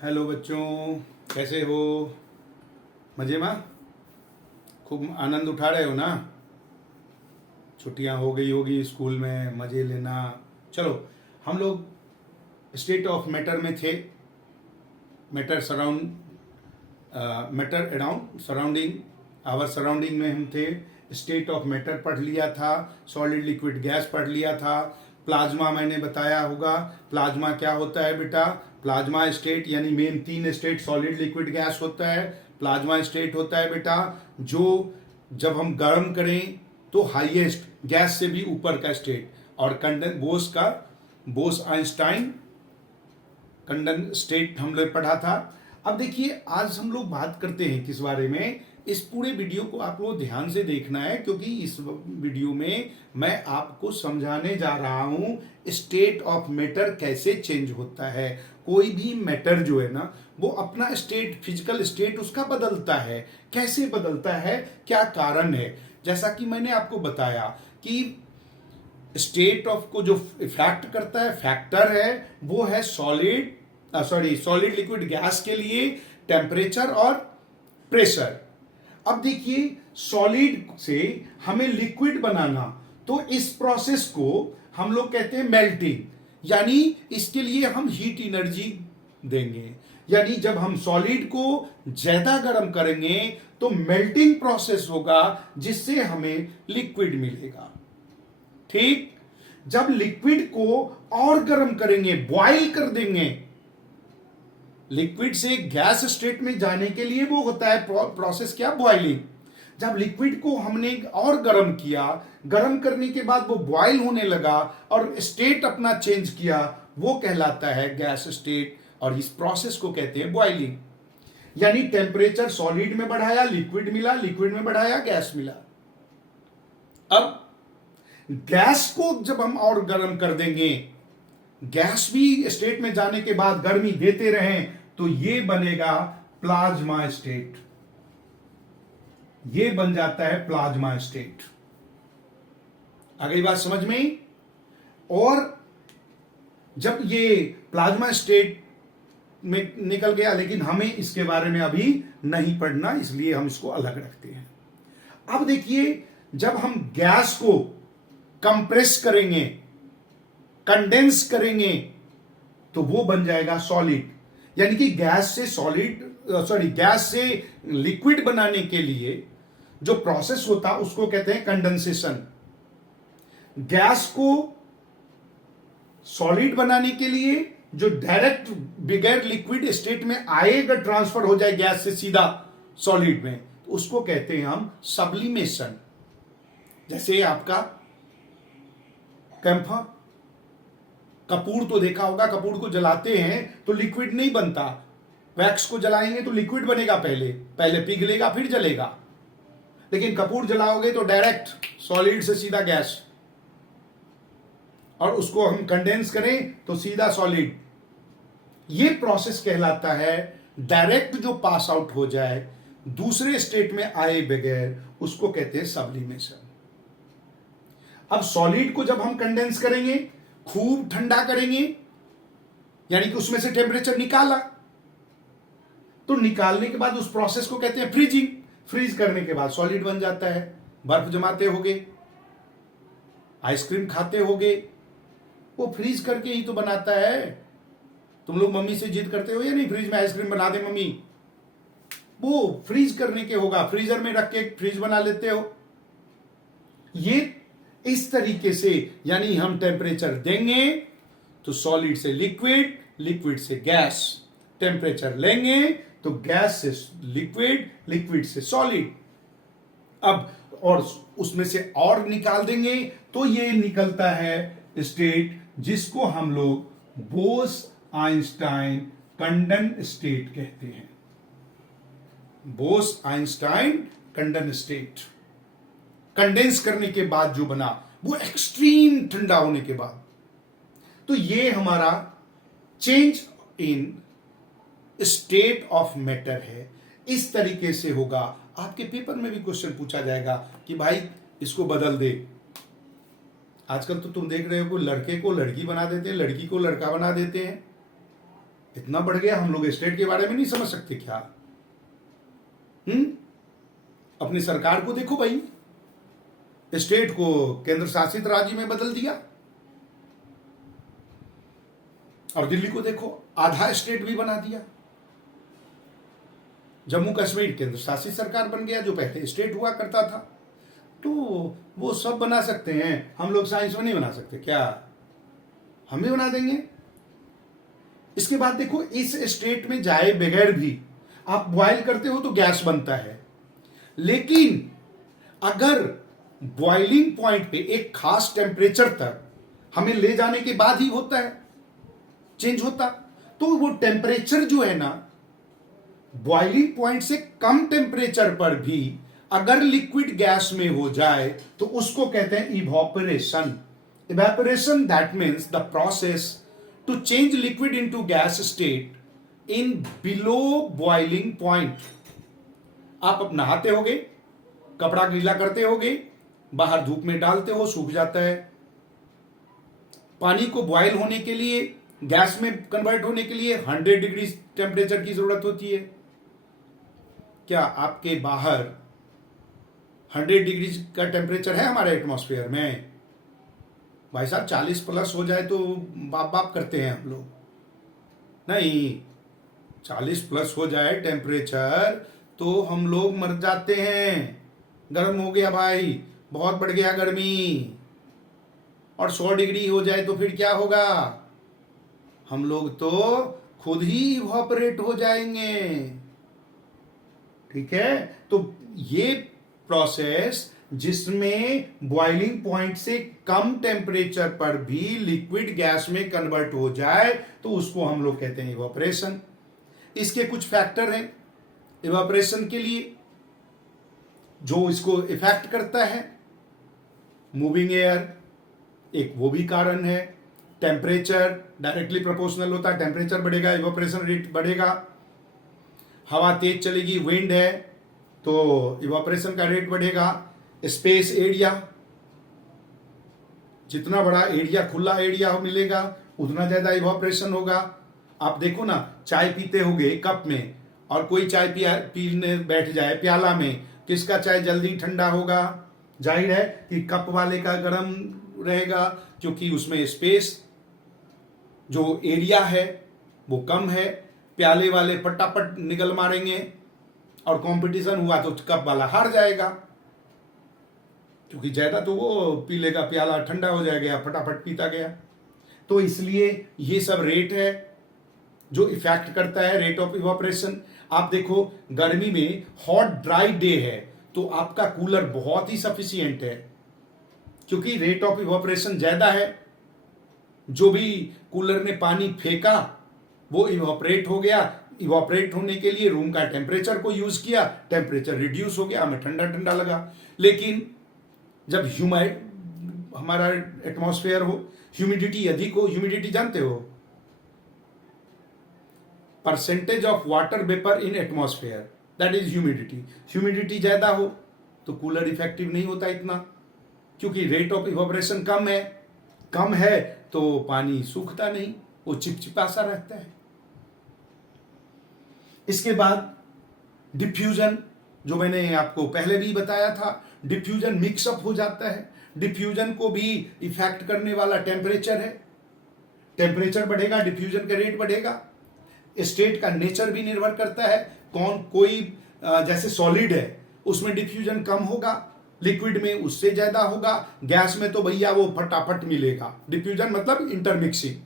Hello बच्चों, कैसे हो? मज़े में? खूब आनंद उठा रहे हो ना? छुट्टियां हो गई होगी स्कूल में, मज़े लेना। चलो, हम लोग स्टेट ऑफ मैटर में थे। Matter surround matter around surrounding, our surrounding में हम थे। स्टेट ऑफ मैटर पढ़ लिया था, सॉलिड लिक्विड गैस पढ़ लिया था। प्लाज्मा मैंने बताया होगा। प्लाज्मा क्या होता है बेटा? प्लाज्मा स्टेट यानी मेन तीन स्टेट, सॉलिड लिक्विड गैस होता है। प्लाज्मा स्टेट होता है बेटा जो जब हम गर्म करें तो हाईएस्ट गैस से भी ऊपर का स्टेट। और बोस आइंस्टाइन कंडन स्टेट हम लोग पढ़ा था। अब देखिए, आज हम लोग बात करते हैं किस बारे में। इस पूरे वीडियो को आप लोग ध्यान से देखना है, क्योंकि इस वीडियो में मैं आपको समझाने जा रहा हूं स्टेट ऑफ मैटर कैसे चेंज होता है। कोई भी मैटर जो है ना, वो अपना स्टेट, फिजिकल स्टेट उसका बदलता है। कैसे बदलता है, क्या कारण है? जैसा कि मैंने आपको बताया कि स्टेट ऑफ को जो इफेक्ट करता है, फैक्टर है, वो है सॉलिड लिक्विड गैस के लिए टेम्परेचर और प्रेशर। अब देखिए, सॉलिड से हमें लिक्विड बनाना, तो इस प्रोसेस को हम लोग कहते हैं मेल्टिंग, यानी इसके लिए हम हीट एनर्जी देंगे। यानी जब हम सॉलिड को ज्यादा गर्म करेंगे तो मेल्टिंग प्रोसेस होगा, जिससे हमें लिक्विड मिलेगा। ठीक, जब लिक्विड को और गर्म करेंगे, बॉईल कर देंगे, लिक्विड से गैस स्टेट में जाने के लिए वो होता है प्रोसेस क्या? बॉइलिंग। जब लिक्विड को हमने और गर्म किया, गर्म करने के बाद वो बॉयल होने लगा और स्टेट अपना चेंज किया, वो कहलाता है गैस स्टेट। और इस प्रोसेस को कहते हैं बॉइलिंग। यानी टेम्परेचर सॉलिड में बढ़ाया, लिक्विड मिला, लिक्विड में बढ़ाया, गैस मिला। अब गैस को जब हम और गर्म कर देंगे, गैस भी स्टेट में जाने के बाद गर्मी देते रहें, तो ये बनेगा प्लाज्मा स्टेट। ये बन जाता है प्लाज्मा स्टेट। आ गई बात समझ में? और जब ये प्लाज्मा स्टेट में निकल गया, लेकिन हमें इसके बारे में अभी नहीं पढ़ना, इसलिए हम इसको अलग रखते हैं। अब देखिए, जब हम गैस को कंप्रेस करेंगे, कंडेंस करेंगे, तो वो बन जाएगा सॉलिड। यानी कि गैस से लिक्विड बनाने के लिए जो प्रोसेस होता है उसको कहते हैं कंडेंसेशन। गैस को सॉलिड बनाने के लिए जो डायरेक्ट बगैर लिक्विड स्टेट में आएगा, ट्रांसफर हो जाए गैस से सीधा सॉलिड में, तो उसको कहते हैं हम सब्लिमेशन। जैसे आपका कैंफर, कपूर तो देखा होगा, कपूर को जलाते हैं तो लिक्विड नहीं बनता। वैक्स को जलाएंगे तो लिक्विड बनेगा, पहले पिघलेगा फिर जलेगा। लेकिन कपूर जलाओगे तो डायरेक्ट सॉलिड से सीधा गैस, और उसको हम कंडेंस करें तो सीधा सॉलिड। ये प्रोसेस कहलाता है डायरेक्ट जो पास आउट हो जाए, दूसरे स्टेट में आए बगैर, उसको कहते हैं सब्लिमेशन। अब सॉलिड को जब हम कंडेंस करेंगे, खूब ठंडा करेंगे, यानी कि उसमें से टेम्परेचर निकाला, तो निकालने के बाद उस प्रोसेस को कहते हैं फ्रीजिंग। फ्रीज करने के बाद सॉलिड बन जाता है। बर्फ जमाते होगे, आइसक्रीम खाते होगे, वो फ्रीज करके ही तो बनाता है। तुम लोग मम्मी से जिद करते हो या नहीं, फ्रीज में आइसक्रीम बना दे मम्मी, वो फ्रीज करने के होगा, फ्रीजर में रख के फ्रीज बना लेते हो। ये इस तरीके से, यानी हम टेम्परेचर देंगे तो सॉलिड से लिक्विड, लिक्विड से गैस, टेम्परेचर लेंगे तो गैस से लिक्विड, लिक्विड से सॉलिड। अब और उसमें से और निकाल देंगे तो ये निकलता है स्टेट, जिसको हम लोग बोस आइंस्टाइन कंडन स्टेट कहते हैं। Bose Einstein condensate state. Condense करने के बाद जो बना, वो एक्सट्रीम ठंडा होने के बाद। तो ये हमारा change in state of matter है। इस तरीके से होगा। आपके पेपर में भी क्वेश्चन पूछा जाएगा कि भाई इसको बदल दे। आजकल तो तुम देख रहे हो, लड़के को लड़की बना देते हैं, लड़की को लड़का बना देते हैं। इतना बढ़ गया, हम लोग स्टेट के बारे में नहीं समझ सकते क्या? हम्म अपनी सरकार को देखो भाई, स्टेट को केंद्र शासित राज्य में बदल दिया। और दिल्ली को देखो, आधा स्टेट भी बना दिया। जम्मू कश्मीर केंद्र शासित सरकार बन गया, जो पहले स्टेट हुआ करता था। तो वो सब बना सकते हैं, हम लोग साइंस में नहीं बना सकते क्या? हम भी बना देंगे। इसके बाद देखो, इस स्टेट में जाए बगैर भी आप बॉयल करते हो तो गैस बनता है, लेकिन अगर बॉइलिंग पॉइंट पे एक खास टेम्परेचर तक हमें ले जाने के बाद ही होता है, चेंज होता, तो वो टेम्परेचर जो है ना, बॉइलिंग पॉइंट से कम टेम्परेचर पर भी अगर लिक्विड गैस में हो जाए तो उसको कहते हैं evaporation. Evaporation that means the process to change liquid into gas state in below boiling point. आप अब नहाते होगे, कपड़ा गीला करते होगे, बाहर धूप में डालते हो, सूख जाता है। पानी को बॉयल होने के लिए, गैस में कन्वर्ट होने के लिए 100 डिग्री टेम्परेचर की जरूरत होती है। क्या आपके बाहर 100 डिग्री का टेम्परेचर है हमारे एटमॉस्फेयर में? भाई साहब 40 प्लस हो जाए तो बाप बाप करते हैं हम लोग। नहीं, 40 प्लस हो जाए टेम्परेचर तो हम लोग मर जाते हैं। गर्म हो गया भाई, बहुत बढ़ गया गर्मी। और 100 डिग्री हो जाए तो फिर क्या होगा? हम लोग तो खुद ही इवोपरेट हो जाएंगे। ठीक है, तो ये प्रोसेस जिसमें बॉइलिंग पॉइंट से कम टेम्परेचर पर भी लिक्विड गैस में कन्वर्ट हो जाए तो उसको हम लोग कहते हैं इवोपरेशन। इसके कुछ फैक्टर हैं इवोपरेशन के लिए जो इसको इफेक्ट करता है। मूविंग एयर एक वो भी कारण है। टेम्परेचर डायरेक्टली प्रोपोर्शनल होता है, टेम्परेचर बढ़ेगा इवोपरेशन रेट बढ़ेगा। हवा तेज चलेगी, विंड है, तो इवोपरेशन का रेट बढ़ेगा। स्पेस एरिया, जितना बड़ा एरिया, खुला एरिया मिलेगा उतना ज्यादा इवोपरेशन होगा। आप देखो ना, चाय पीते होगे कप में और कोई चाय पीने बैठ जाए प्याला में, किसका चाय जल्दी ठंडा होगा? जाहिर है कि कप वाले का गर्म रहेगा, क्योंकि उसमें स्पेस जो एरिया है वो कम है। प्याले वाले फटाफट निगल मारेंगे और कंपटीशन हुआ तो कप वाला हार जाएगा, क्योंकि ज्यादा तो वो पी लेगा, प्याला ठंडा हो जाएगा, फटाफट पीता गया। तो इसलिए ये सब रेट है जो इफेक्ट करता है रेट ऑफ इवोपरेशन। आप देखो गर्मी में हॉट ड्राई डे है तो आपका कूलर बहुत ही सफिशिएंट है, क्योंकि रेट ऑफ इवोपरेशन ज्यादा है। जो भी कूलर ने पानी फेंका वो इवोपरेट हो गया। इवोपरेट होने के लिए रूम का टेम्परेचर को यूज किया, टेम्परेचर रिड्यूस हो गया, हमें ठंडा ठंडा लगा। लेकिन जब ह्यूमिड हमारा एटमॉस्फेयर हो, ह्यूमिडिटी अधिक हो, ह्यूमिडिटी जानते हो, percentage of water vapour in atmosphere, that is humidity. Humidity ज्यादा हो तो कूलर इफेक्टिव नहीं होता इतना, क्योंकि रेट ऑफ इवोपरेशन कम है तो पानी सूखता नहीं, वो चिपचिपा सा रहता है। इसके बाद डिफ्यूजन, जो मैंने आपको पहले भी बताया था, डिफ्यूजन मिक्सअप हो जाता है। डिफ्यूजन को भी इफेक्ट करने वाला टेम्परेचर है। टेम्परेचर बढ़ेगा, डिफ्यूजन का रेट बढ़ेगा। स्टेट का नेचर भी निर्भर करता है। कोई जैसे सॉलिड है उसमें डिफ्यूजन कम होगा, लिक्विड में उससे ज्यादा होगा, गैस में तो भैया वो फटाफट मिलेगा। डिफ्यूजन मतलब इंटरमिक्सिंग।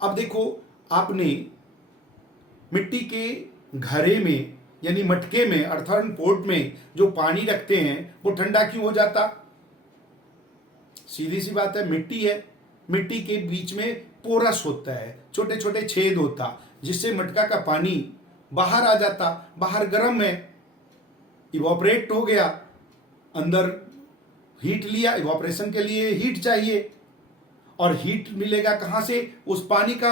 अब देखो, आपने मिट्टी के घड़े में यानी मटके में, अर्थन पोर्ट में जो पानी रखते हैं वो ठंडा क्यों हो जाता? सीधी सी बात है, मिट्टी है, मिट्टी के बीच में पोरस होता है, छोटे छोटे छेद होता, जिससे मटका का पानी बाहर आ जाता। बाहर गर्म है, इवोपरेट हो गया, अंदर हीट लिया, इवोपरेशन के लिए हीट चाहिए, और हीट मिलेगा कहां से? उस पानी का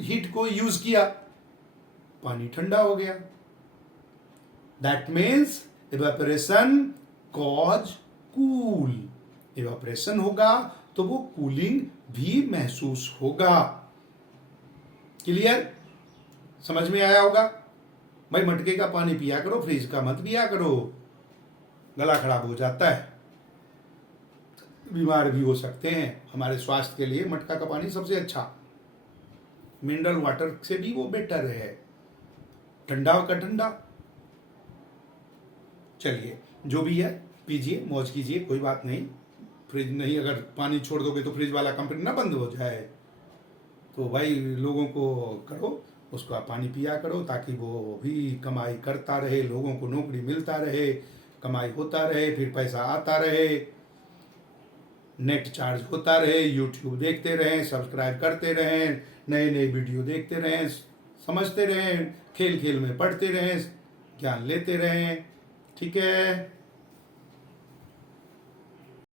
हीट को यूज किया, पानी ठंडा हो गया। That means evaporation cause cool. Evaporation होगा तो वो कूलिंग भी महसूस होगा। क्लियर? समझ में आया होगा? भाई मटके का पानी पिया करो, फ्रिज का मत पिया करो, गला खराब हो जाता है, बीमार भी हो सकते हैं। हमारे स्वास्थ्य के लिए मटका का पानी सबसे अच्छा, मिनरल वाटर से भी वो बेटर है, ठंडा का ठंडा। चलिए जो भी है पीजिए, मौज कीजिए, कोई बात नहीं। फ्रिज नहीं, अगर पानी छोड़ दोगे तो फ्रिज वाला कंपनी ना बंद हो जाए। तो भाई लोगों को करो, उसका पानी पिया करो, ताकि वो भी कमाई करता रहे, लोगों को नौकरी मिलता रहे, कमाई होता रहे, फिर पैसा आता रहे, नेट चार्ज होता रहे, यूट्यूब देखते रहें, सब्सक्राइब करते रहें, नए नए वीडियो देखते रहें, समझते रहें, खेल खेल में पढ़ते रहें, ज्ञान लेते रहें। ठीक है।